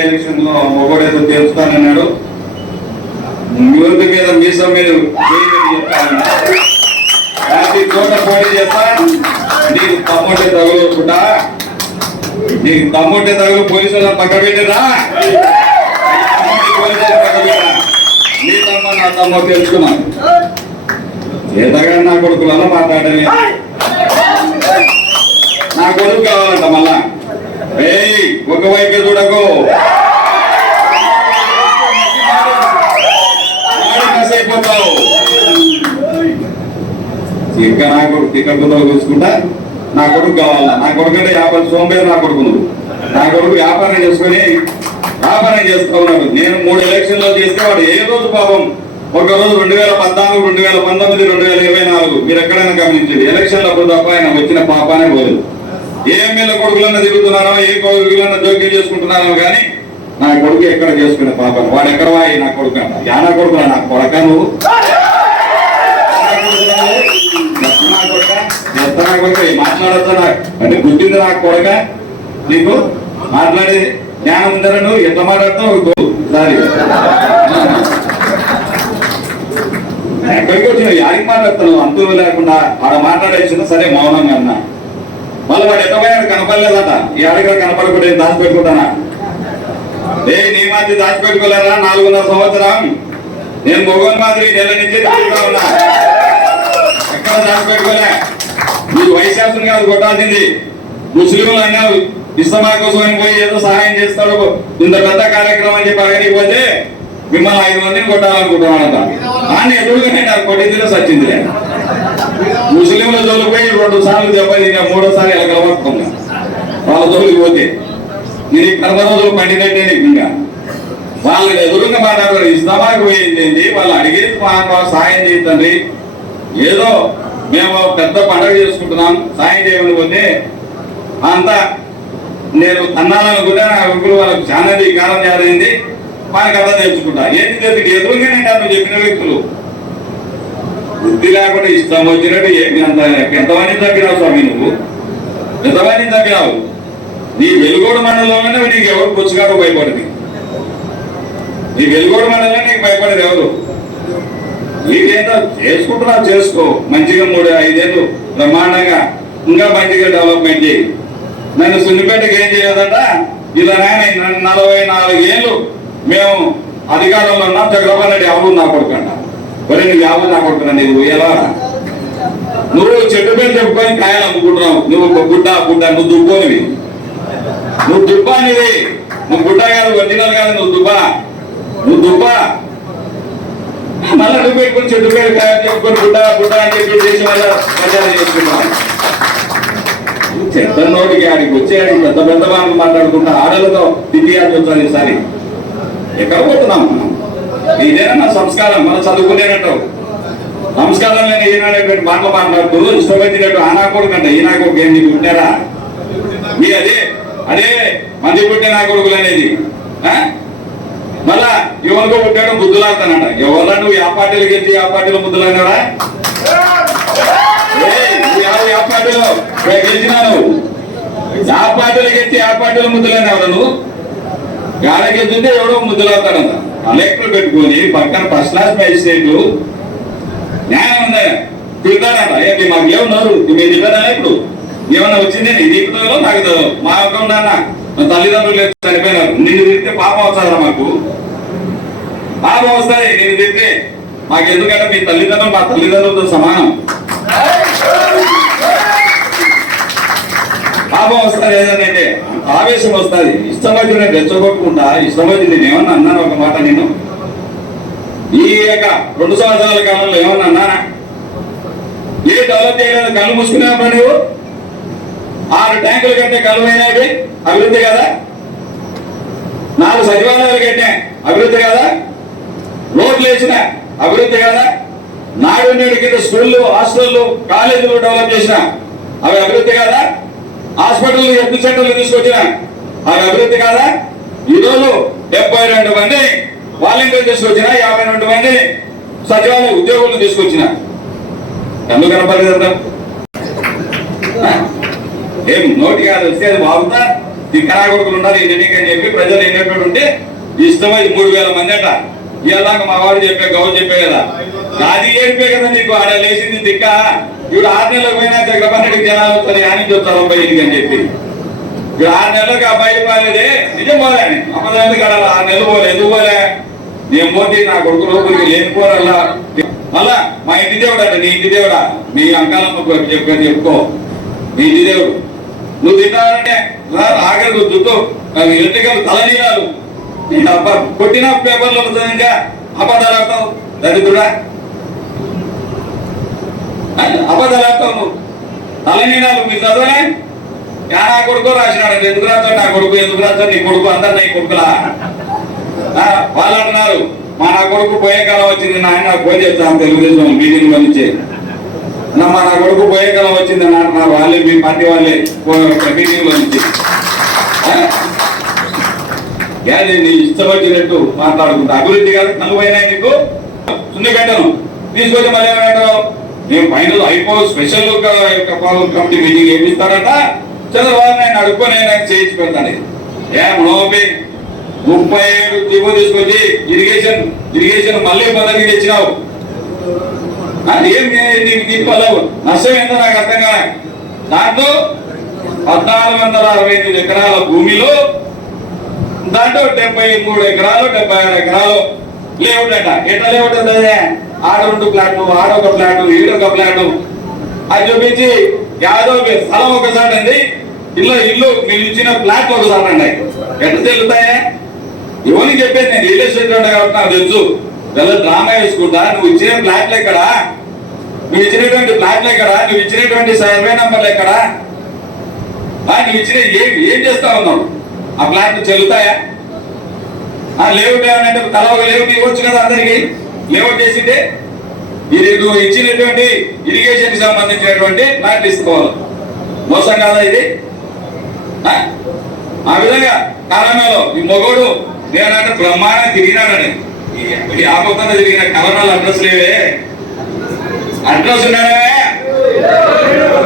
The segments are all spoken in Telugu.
ఎలక్షన్ లో మొగడేదో తెలుస్తానన్నాడు. యూత్ మీద మీసం మీద ప్రతి చోట పోటీ చేస్తా. నీకు తమ్ముంటే తగులుకుంటా, నీకు తమ్ముంటే తగులు పోలీసులను పక్క పెట్టరా, నీ తమ్మ నా తమ్మ తెలుసుకున్నాను. ఎంతగా నా కొడుకులలో మాట్లాడలే, నా కొడుకు కావాలంట. మళ్ళా ఒకవైపు చూడకు, అయిపోతావు. ఇంకా నా కొడుకు టికెట్తో చూసుకుంటా నా కొడుకు కావాలా. నా కొడుకు అంటే 50 సోమవారం నా కొడుకు. నా కొడుకు వ్యాపారం చేసుకుని వ్యాపారం చేస్తూ ఉన్నాడు. నేను 3 ఎలక్షన్లో చేస్తే వాడు ఏ రోజు పాపం ఒక రోజు 2014, 2019, 2024 మీరు ఎక్కడైనా గమనించండి. ఎలక్షన్లప్పుడు తప్ప ఆయన వచ్చిన పాపానే పోలేదు. ఏ ఎమ్మెల్యే కొడుకులన్నా తిరుగుతున్నారో, ఏ కొడుకులన్నా జోక్యం చేసుకుంటున్నారో కానీ నా కొడుకు ఎక్కడ చేసుకునే పాపం. వాడు ఎక్కడ వాయి నా కొడుకు అంట. యానా కొడుకు నా కొడక, నువ్వు నా కొడుక మాట్లాడతా అంటే గుర్తింది నా కొడక. నీకు మాట్లాడేది జ్ఞానం ఉందరా? నువ్వు ఎట్లా మాట్లాడతావు? సారీ ఎక్కడికి వచ్చిన యాడికి మాట్లాడుతున్నావు? అంతూ లేకుండా ఆడ మాట్లాడేసిన సరే మౌనంగా అన్నా. మళ్ళీ వాడు ఎట్టపోయాడు కనపడలేదట. ఈ అడగ కనపడకుండా దాచిపెట్టుకుంటానా? నీ మాదిరి దాచిపెట్టుకోలేరా? 4.5 సంవత్సరం నేను మొగోని మాదిరి నెల నుంచి ఉన్నా. ఎక్కడ దాచిపెట్టుకోలే. మీరు వైశాఖం కాదు కొట్టాల్సింది. ముస్లింలు అన్నా ఇస్తమా కోసం పోయి ఏదో సహాయం చేస్తాడు, ఇంత పెద్ద కార్యక్రమం అని చెప్పి అడగనిపోతే మిమ్మల్ని 5 మందిని కొట్టాలనుకుంటున్నానంట. కానీ ఎదురుగానే నాకు కొట్టిందిలో సచ్చిందిలే. ముస్లింల జోలికి పోయి 2 సార్లు దెబ్బలు తిన్నా, 3వ సారి ఎలగలవస్తుంది వాళ్ళ జోలికి పోతే. నేను ఈ 40 రోజులు పండినట్టే నీకు. ఇంకా వాళ్ళని ఎదురుగా మాట్లాడారు. ఇస్తామాకు పోయింది, వాళ్ళు అడిగేది సాయం చేయండి. ఏదో మేము పెద్ద పండుగ చేసుకుంటున్నాం, సాయం చేయమని పోతే అంతా నేను తన్నాలనుకుంటే నా వ్యక్తులు వాళ్ళకి చాలా కాలం జరిగింది. మనకి అర్థం తెచ్చుకుంటా. ఏంటి తెలియదు ఎదురుగానే నువ్వు చెప్పిన వ్యక్తులు బుద్ధి లేకుండా ఇష్టం వచ్చినట్టు ఎంతమంది తప్పినావు స్వామి? నువ్వు ఎంతమంది తప్పినావు? నీ వెలుగోడు మండలంలోనే నీకు ఎవరు పుచ్చుకాడు భయపడింది? నీ వెలుగోడు మండలంలో నీకు భయపడేది ఎవరు? నీకేంటో చేసుకుంటున్నావు, చేసుకో మంచిగా. 3-5 ఏళ్ళు బ్రహ్మాండంగా ఇంకా మంచిగా డెవలప్మెంట్ చేయి. నన్ను సున్నిపేటకి ఏం చేయలేదట. ఇలా 44 ఏళ్ళు మేము అధికారంలో ఉన్నాం. చంద్రబాబు నాయుడు ఎవరు నా కొడుకంట. మరి నువ్వు ఎవరు నా కొడుకున్నా? నీకు ఎలా? నువ్వు చెట్టు పేరు చెప్పుకొని కాయలు అమ్ముకుంటున్నావు. నువ్వు గుడ్డ నువ్వు దుబ్బోనివి. నువ్వు దుబ్బా నీది. నువ్వు గుడ్డ కాదు, ఒరిజినల్ కాదు. నువ్వు దుబ్బా మళ్ళా నువ్వు పెట్టుకుని చెట్టు పేరు కాయలు చెప్పుకొని గుడ్డ అని చెప్పి దేశం వల్ల ప్రచారం చేసుకున్నావు. చెత్త నోటికి ఆడికి వచ్చి ఆడికి పెద్ద పెద్ద మాటలు మాట్లాడుకుంటా ఆడలతో తిట్టియాల్సి వచ్చాను. ఈసారి ఎక్కడ పోతున్నాం మనం? ఇదేనా నా సంస్కారం? మనం చదువుకునేటట్టు సంస్కారం లేని ఈనాడేటువంటి మాటలు మాట్లాడుతూ ఇష్టపడినట్టు ఆ నా కొడుకు అంట, ఈ నా కొడుకు ఏం నీకు పుట్టారా? మీ అదే మంది పుట్టే నా కొడుకులు అనేది. మళ్ళా ఎవరికో పుట్టాడో బుద్ధులాడతానంట. ఎవరన్నా నువ్వు ఆ పార్టీలకు ఎత్తి ఆ పార్టీలో ముద్దులైనారా? ఆ పార్టీలో గెలిచినాను. ఆ పార్టీలకు ఎత్తి ఆ పార్టీలో ముద్దులైనవరా? నువ్వు గాడకెళ్తుంటే ఎవడో ముద్దులవుతాడంట. కలెక్టర్ పెట్టుకొని పక్కన ఫస్ట్ క్లాస్ మ్యాజిస్ట్రేట్లు న్యాయం ఉందా తిరుగుతాడంట. ఏంటి మాకు ఏమన్నారు? మీరు ఇవ్వదా? ఇప్పుడు ఏమన్నా వచ్చింది నీకు తగలో నాకు తగలో? మా యొక్క నాన్న మా తల్లిదండ్రులు చనిపోయినారు. నిన్ను తిరిగితే పాపం వస్తుందా? మాకు పాపం వస్తుంది నిన్ను తిరిగితే. మాకు ఎందుకంటే మీ తల్లిదండ్రులు మా తల్లిదండ్రులతో సమానం. పాపం వస్తుంది ఏదంటే ఆవేశం వస్తుంది. ఇష్టం వచ్చి నేను రెచ్చగొట్టుకుంటా. ఇష్టం వచ్చి నేను ఏమన్నా అన్నాను? ఒక మాట నేను ఈ 2 సంవత్సరాల కాలంలో ఏమన్నా అన్నానా? ఏ డెవలప్ చేయలేదు. కళ్ళు మూసుకునేవా నువ్వు? 6 ట్యాంకులు కట్టే కళ్ళు అయినాయి, అభివృద్ధి కదా. 4 సచివాలయాలు కట్టే అభివృద్ధి కదా. రోడ్లు వేసిన అభివృద్ధి కదా. నాడు నేడు కింద స్కూళ్ళు, హాస్టళ్ళు, కాలేజీలు డెవలప్ చేసిన అవి అభివృద్ధి కదా. హాస్పిటల్ హెల్త్ సెంటర్లు తీసుకొచ్చిన అవి అభివృద్ధి కాదా? ఈరోజు 72 మంది వాలంటీర్లు తీసుకొచ్చిన, 52 మంది సచివాలయ ఉద్యోగులను తీసుకొచ్చిన ఎందుకు కనపడలేదు? ఏం నోటి కాదు వస్తే అది బాగుందా? దిక్కరా కొడుకులు ఉన్నారు ఈ ఎన్నిక అని చెప్పి ప్రజలు ఎన్నికలు ఉంటే ఇష్టమై 3000 మంది అట. ఇలాగా మా వాడు చెప్పే గౌరవం చెప్పే కదా, అది ఏడిపే కదా నీకు ఆడ లేచింది దిక్క. ఇప్పుడు 6 నెలలకు పోయినా చక్రపాణికి జనాలు వస్తారు, యానికి వస్తారు అబ్బాయి అని చెప్పి. ఇప్పుడు 6 నెలలకు అబ్బాయి పోలేదే, నిజం పోలే అమ్మదానికి కడాలి. 6 నెలలు పోలే, ఎందుకు పోలే? నేను పోతే నా కొడుకు లోపలికి లేనిపోరల్లా. మళ్ళా మా ఇంటి దేవుడు అంట, నీ ఇంటి దేవుడా, మీ అంకాలమ్మ చెప్పుకో, నీ ఇంటి దేవుడు. నువ్వు తిన్నావంటే ఆఖరి నువ్వు దుద్దు ఎన్నికలు తలనీయాలు కొట్టిన పేపర్లో ఇంకా అబద్ధాలు ఆడతావు దరిద్రుడా, అబద్ధాలు ఆడతావు నువ్వు. తలనీయాలు మీరు చదవలే? నా కొడుకు రాసినాడు, ఎందుకు రాస్తాడు నా కొడుకు, ఎందుకు రాస్తాడు నీ కొడుకు, అందరు నీ కొడుకులా. వాళ్ళు అంటున్నారు నా కొడుకు పోయే కాలం వచ్చింది, ఆయన నాకు ఫోన్ చేస్తాను తెలుగుదేశం మీటింగ్ లో నుంచి, నా కొడుకు పోయే కాలం వచ్చింది అని అంటున్నారు వాళ్ళే, మీ పార్టీ వాళ్ళే మీటింగ్ లో నుంచి. నీ ఇష్టం వచ్చినట్టు మాట్లాడుకుంటా. అభివృద్ధి కాదు కళ్ళు పోయినాయి నీకు, సున్ని గంటను తీసుకొచ్చి మళ్ళీ ఏమంటావు? నేను ఫైనల్ అయిపో స్పెషల్ కమిటీ మీటింగ్ ఏమిస్తారట, చంద్రబాబు నాయుడు అడుక్కొని ఆయన చేయించి పెడతాను. ఏం నోపి 37 జీవో తీసుకొచ్చి ఇరిగేషన్ మళ్ళీ మొదటి తెచ్చినావు. ఏం నీకు తీసుకోలేవు, నష్టం ఏందో నాకు అర్థం కాదు. దాంట్లో 1468 ఎకరాల భూమిలో దాంట్లో 73 ఎకరాలు 76 ఎకరాలు లేఅవుట్ అంట. ఎట్లా లేఅవుట్ అంటే ఆడ 2 ప్లాట్లు, ఆడ 1 ప్లాటు, ఈడొక ప్లాటు అది చూపించి యాదో స్థలం ఒకసారి అండి, ఇల్లు మీరు ఇచ్చిన ప్లాట్ ఒకసారి అండి. ఎట్లా తెలుస్తాయా? ఎవరికి చెప్పేది? నేను రియల్ ఎస్టేట్ కాబట్టి నాకు తెలుసు. వెళ్ళ డ్రామా వేసుకుంటా. నువ్వు ఇచ్చిన ప్లాట్లు ఎక్కడా? నువ్వు ఇచ్చినటువంటి ప్లాట్లు ఎక్కడా? నువ్వు ఇచ్చినటువంటి సర్వే నంబర్లు ఎక్కడా? నువ్వు ఇచ్చిన ఏం చేస్తా ఉన్నావు? ఆ ప్లాట్లు చెల్లుతాయా? లేఅవుట్ ఏమంటే తల ఒక లేఅవుట్ ఇవ్వచ్చు కదా అందరికి. లేఅవుట్ చేసింటే ఇది నువ్వు ఇచ్చినటువంటి ఇరిగేషన్ కి సంబంధించినటువంటి ప్లాట్లు ఇసుకోవాలి. మోసం కాదా ఇది? ఆ విధంగా కరోనాలో ఈ మొగోడు నేనంటే బ్రహ్మాండంగా తిరిగినాడని ఆపకుండా తిరిగిన కరోనాలో అడ్రస్ లేవే, అడ్రస్ ఉన్నాడే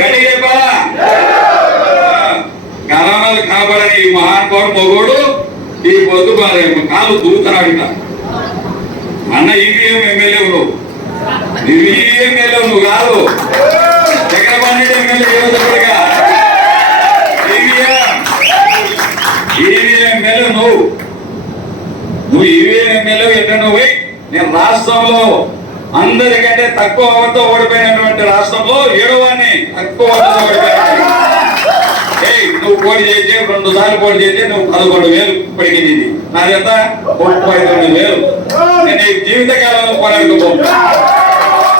గట్టి చెప్పాలా? కరోనాలు కనబడని ఈ మహానుభావుడు మొగోడు ఈ పొద్దు కాలు దూకుతున్నాడు. ఇట్లా అన్న ఈవీఎం ఎమ్మెల్యే నువ్వు, ఈవీఎం ఎమ్మెల్యే నువ్వు కాదు, చక్రపాణి ఎమ్మెల్యే యువతగా ఈవీఎం ఎమ్మెల్యే నువ్వు ఈవీఎం ఎమ్మెల్యే ఎట్లా నువ్వు? నేను రాష్ట్రంలో అందరికంటే తక్కువ ఓటుతో ఓడిపోయినటువంటి రాష్ట్రంలో 7వాన్ని తక్కువ ఓటుతో ఓడిపోయినా. నువ్వు పోటీ చేసి 2 సార్లు పోటీ చేసి నువ్వు 11,000 ఇప్పటికి నీది, నాది ఎంత 32,000. నేను ఈ జీవితకాలంలో పోరాడుకో,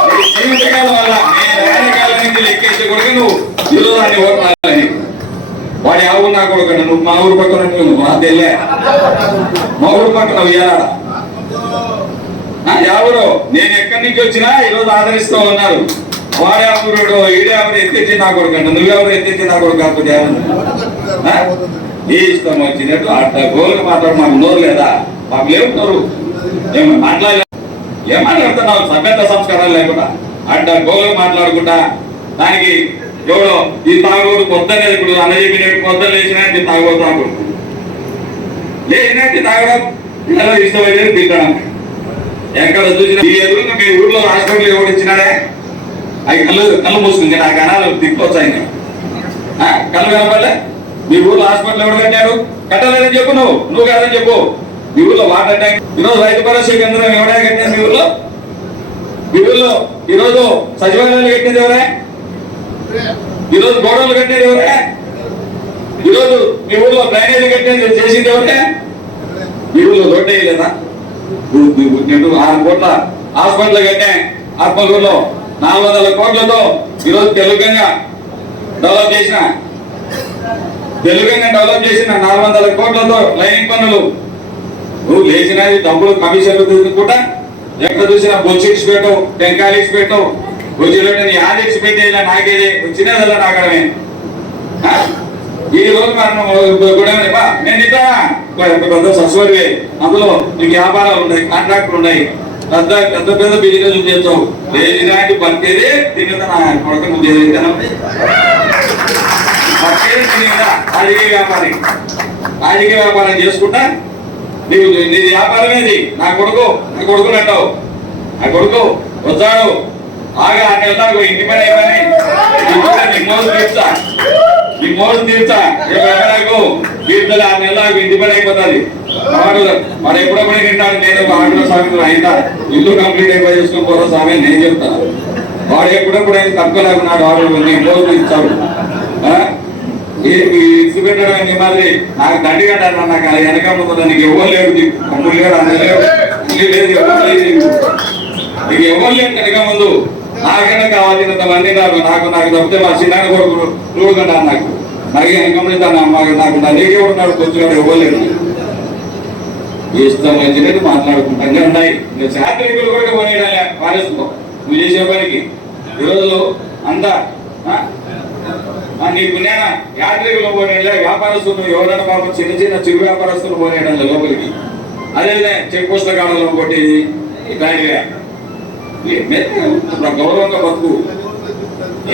నీ జీవితకాలం వల్ల నేను రాజకాలం నుంచి లెక్కేసి కొడుకు నువ్వు ఈరోజు ఓటాలని. వాడు ఎవరు నా కొడుకు? నువ్వు మా ఊరు పక్కన నువ్వు నాకు తెలియ, మా ఊరు పక్కన ఇయ్యాల ఎవరు? నేను ఎక్కడి నుంచి వచ్చినా ఈరోజు ఆదరిస్తూ ఉన్నారు. వాడెవరుడు ఈడెవరు ఎత్తిచ్చి నా కొడుకు అంట, నువ్వెవరు ఎత్తిచ్చి నా కొడుకు కాకపోతే ఏ ఇష్టం వచ్చినట్టు అట్లా గోలుగా మాట్లాడు. మాకు నోరు లేదా? మాకు లేవుతారు ఏం మాట్లాడుతున్నావు? సభ్యత సంస్కారాలు లేకుండా అట్లా గోలుగా మాట్లాడుకుంటా. దానికి ఎవడో ఈ తాగుడు పొద్దునే, ఇప్పుడు అన్న చెప్పినట్టు పొద్దున లేచినట్టు తాగుడు లేచినట్టు తాగడం, ఇలా ఇష్టమైతే తిట్టడం. ఎక్కడ చూసినా ఈ ఎదురుగా మీ ఊర్లో హాస్పిటల్ ఎవరు ఇచ్చినాడే? అవి కళ్ళు మూసుకుంది. నా కణాలు దిక్కొచ్చు ఆయన కళ్ళు కనపడలే. మీ ఊర్లో హాస్పిటల్ ఎవరు కట్టాడు? కట్టాలని చెప్పు, నువ్వు కాదని చెప్పు. మీ ఊర్లో వాటర్ ట్యాంక్, ఈరోజు రైతు భరోసా కేంద్రం ఎవరైనా కట్టారు మీ ఊర్లో? మీ ఊర్లో ఈరోజు సచివాలయాలు కట్టింది ఎవరే? ఈరోజు గోడలు కట్టేది ఎవరే? ఈరోజు మీ ఊర్లో డ్రైనేజీ కట్టేది చేసింది ఎవరే? మీ ఊర్లో రోడ్డు వేయలేదా? 6 కోట్ల హాస్పిటల్ కట్టే ఆత్మకూరులో 400 కోట్లతో ఈరోజు తెలుగంగా డెవలప్ చేసిన 400 కోట్లతో లైనింగ్ పనులు. నువ్వు లేచినది డబ్బులు కమిషన్లు తీసుకుంటా ఎక్కడ చూసినా బొచ్చిక్స్ పెట్టు, టెంకాలిక్స్ పెట్టు, బొచ్చిలో యాదిక్స్ పెట్టేలా నాకేది వచ్చినదల్లా నాకడమే. ఈ రోజు నేను ఇద్దా పెద్ద సస్వర్వే, అందులో నీకు వ్యాపారాలు ఉన్నాయి, కాంట్రాక్టులు ఉన్నాయి, పెద్ద పెద్ద పెద్ద బిజినెస్ చేస్తావు. ఇలాంటి బతికేదే తిన్న నా కొడుకు నువ్వు చేస్తాను. బతికేది తినేదా రాజకీయ వ్యాపారం. రాజకీయ వ్యాపారం చేసుకుంటా నీవు నీది వ్యాపారం ఏది. నా కొడుకు అంటావు. నా కొడుకు వచ్చాడు ఆగా అన్నెల్లాకు ఇంటి పని అయిపోయి నీ మోసం తీర్చా. నీ మోసం తీర్చా ఎకరాకు తీర్చలే. ఆ నెలకు ఇంటి పని అయిపోతుంది. మరి ఎప్పుడప్పుడు తింటాడు. నేను ఆటో స్వామి అయినా ఇల్లు కంప్లీట్ అయిపోయి చేసుకుని పోరా స్వామి నేను చెప్తాను. వాడు ఎప్పుడప్పుడు అయితే తక్కువ లేకున్నాడు. వాడు నీ మోసం ఇస్తాడు. ఇసు పెట్టడం నీ మాదిరి నాకు దండి కట్టారు. నాకు వెనక ముందు నీకు ఎవరు లేడు. తమ్ముడు లేడు, అన్న లేడు, లేదు, ఎవరు లేదు. నీకు ఎవరు లేడు వెనక ముందు. నాకైనా కావాల్సినంత మంది నాకు తప్పితే మా చిన్న కొడుకు చూడకుండా నాకు నాకు నదిగే ఉన్నాడు. కొంచెం ఇవ్వలేదు. ఇష్టం వచ్చినట్టు మాట్లాడుకుంటానే ఉన్నాయి. శాస్త్రికులు కూడా కొనేయాలి పారేసుకో నువ్వు చేసే పనికి. ఈరోజు అంతా నీకు నేను యాత్రికులు పోనీలే. వ్యాపారస్తులు ఎవరైనా పాపం చిన్న చిన్న చిరు వ్యాపారస్తులు పోనీయడం లోపలికి. అదేవిధంగా చెక్ పుస్తకాలలో కొట్టేది ఇట్లాంటివే. గౌరవంగా బతుకు.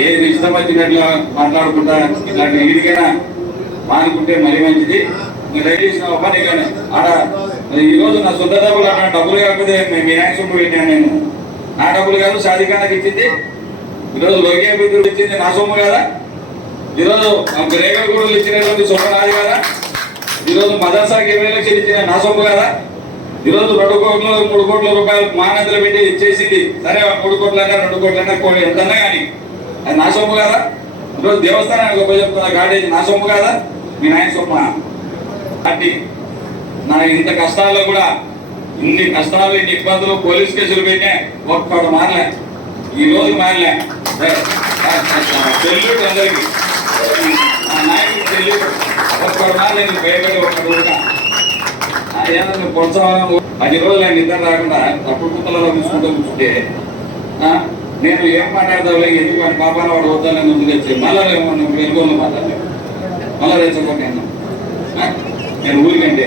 ఏది ఇష్టం వచ్చినట్లు మాట్లాడుకుంటా ఇట్లాంటి వీడికైనా మానుకుంటే మరీ మంచిది. దయచేసిన పని కానీ ఆడ ఈ రోజు నా సొంత డబ్బులు అన్న డబ్బులు కాకపోతే మీ నాయన సొమ్ము పెట్టాను నేను. నా డబ్బులు కాదు షాదీఖానాకి ఇచ్చింది. ఈరోజు లోకేష్ బిద్దుడు ఇచ్చింది నా సొమ్ము కదా. ఈరోజు రేగల్ గూడలు ఇచ్చినటువంటి సొమ్ము నాది కదా. ఈరోజు మదర్సాకి 20 లక్షలు ఇచ్చిన నా సొమ్ము కదా. ఈరోజు 2 కోట్లు 3 కోట్ల రూపాయలు మానందరూ పెట్టి ఇచ్చేసింది. సరే 3 కోట్లైనా 2 కోట్లైనా ఎంతన్నా కానీ అది నా సొమ్ము కదా. ఈరోజు దేవస్థానానికి ఉపయోగపడుతున్న గాడేజ్ నా సొమ్ము కదా. మీ నాయన సొమ్మ అట్టి. నా ఇంత కష్టాల్లో కూడా ఇన్ని కష్టాలు ఇన్ని ఇబ్బందులు పోలీస్ కేసులు పెట్టే ఒక్కడు మారలే. ఈ రోజు మారలే. సెల్యూట్ అందరికి. నా నాయకుడికి సెల్యూట్. ఒక్కడు మారలే. నేను భయపడి ఒక్కడు ఏదన్నా ప్రోత్సాహం 10 రోజులు ఆయన నిద్ర రాకుండా తప్పుడు కుక్కలలో చూసుకుంటూ కూర్చుంటే నేను ఏం మాట్లాడతావు ఎందుకు అని పాపాన వాడు వద్దాలని ముందుకు వచ్చి మళ్ళీ వెలుగులో మాట్లాడలేదు. మళ్ళీ రెచ్చగొట్టాను నేను ఊరికంటే